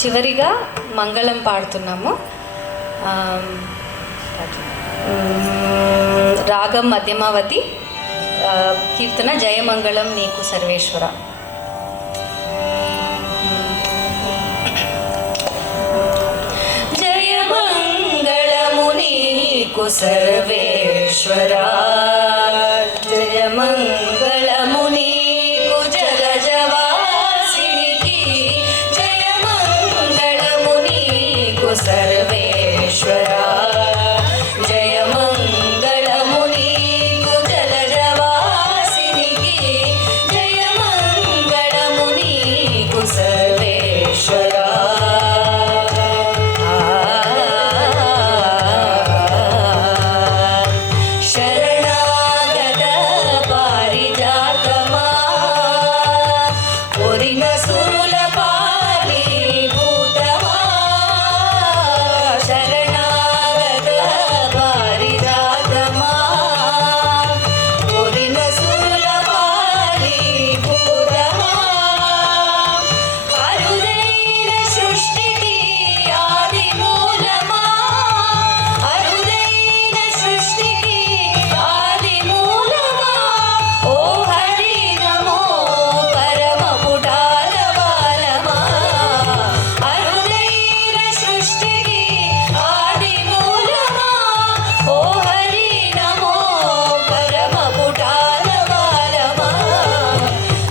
చివరిగా మంగళం పాడుతున్నాము. రాగం మధ్యమావతి, కీర్తన జయమంగళం నీకు సర్వేశ్వర. జయమంగళము నీకు సర్వేశ్వర, జయమంగళము నీకు జలజవాసినికి, జయమంగళము నీకు సర్వేశ్వర, జయమంగళము నీకు జలజవాసినికి, జయమంగళము నీకు సర్వేశ్వర. శరణాగత పారిజాతమా, కోరిన సురుల పాలీభూతమా, శరణాగత పారిజాతమా, కోరిన సురుల పాలీభూతమా, అరుదైన సృష్టికి ఆది మూలమా, అరుదైన సృష్టికి ఆది మూలమా, ఓ హరి నమో పరమ పుటాల బాలమా, అరుదైన సృష్టికి ఆది మూలమా, ఓ హరి నమో పరమ పుటాల బాలమా,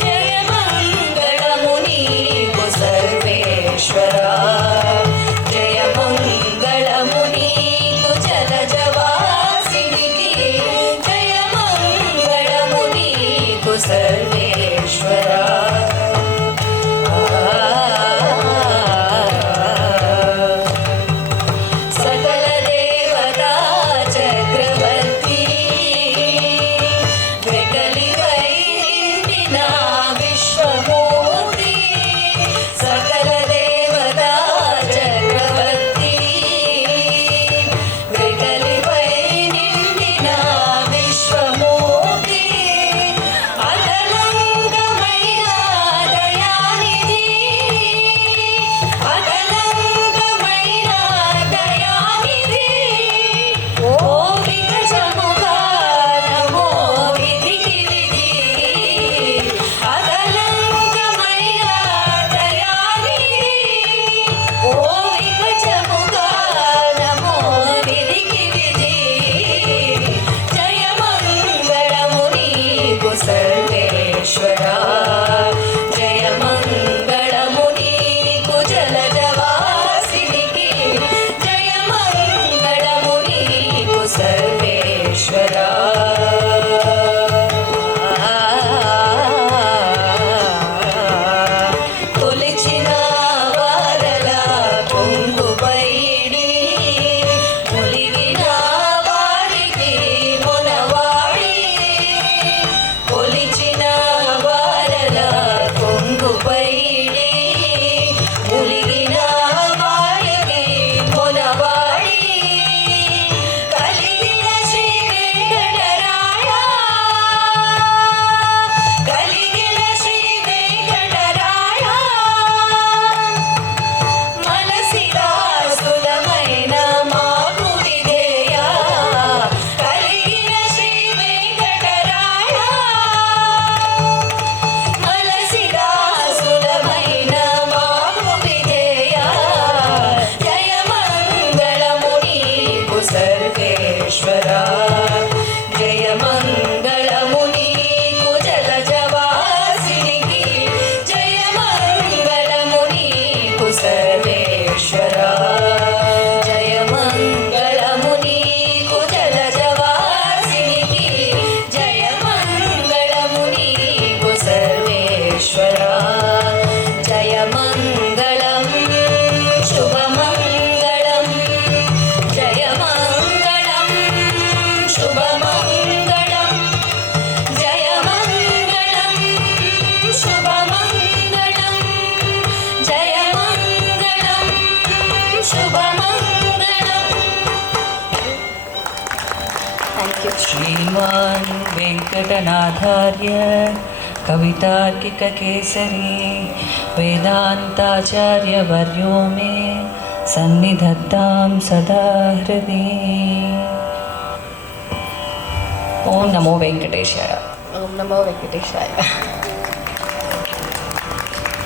జయమంగళము నీకు సర్వేశ్వర, జయమంగళము నీకు జలజవాసినికి, జయమంగళము నీకు సర్వేశ్వర. సకల దేవతా చక్రవర్తి, వెకలికై నిండిన విశ్వమూర్తి, సకల దేవతా చక్రవర్తి, వెకలిపై నిండిన విశ్వమూర్తి, అకలంకమైన దయానిధి, అకలంకమైన దయానిధి, ఓ వికచముఖ నమో విధికి విధి, అకలంకమైన దయానిధి, ఓ వికచముఖ నమో విధికి విధి, జయమంగళము నీకు సర్వేశ్వర, జయమంగళము నీకు జలజవాసినికి, జయమంగళము నీకు సర్వేశ్వర. కొలిచిన వారల కొంగుపైడి, ములిగిన వారికి మొనవాడి, కొలిచిన వారల కొంగుపైడి, ములిగిన వారికి మొనవాడి, కలిగిన శ్రీ వెంకటరాయ, కలిగిన శ్రీ వెంకటరాయ, మనసిదాసులమైన మాకు విధేయ, కలిగిన శ్రీ వెంకటరాయ, మనసిదాసులమైన మాకు విధేయ, జయమంగళము నీకు సర్వేశ్వర, జయమంగళము నీకు జలజవాసినికి, జయమంగళము నీకు సర్వేశ్వర, జయమంగళము నీకు జలజవాసినికి, జయమంగళము నీకు సర్వేశ్వర, జయమంగళం శుభమంగళం, జయమంగళం శుభమంగళం, జయమంగళం శుభమంగళం, జయమంగళం శుభమంగళం. Thank you. శ్రీమాన్ వెంకటనాథార్య कवितार्किककेसरी वेदान्ताचार्यवर्यो मे सन्निधत्तां सदा हृदि। ఓం నమో వెంకటేశాయ. ఓం నమో వెంకటేశాయ.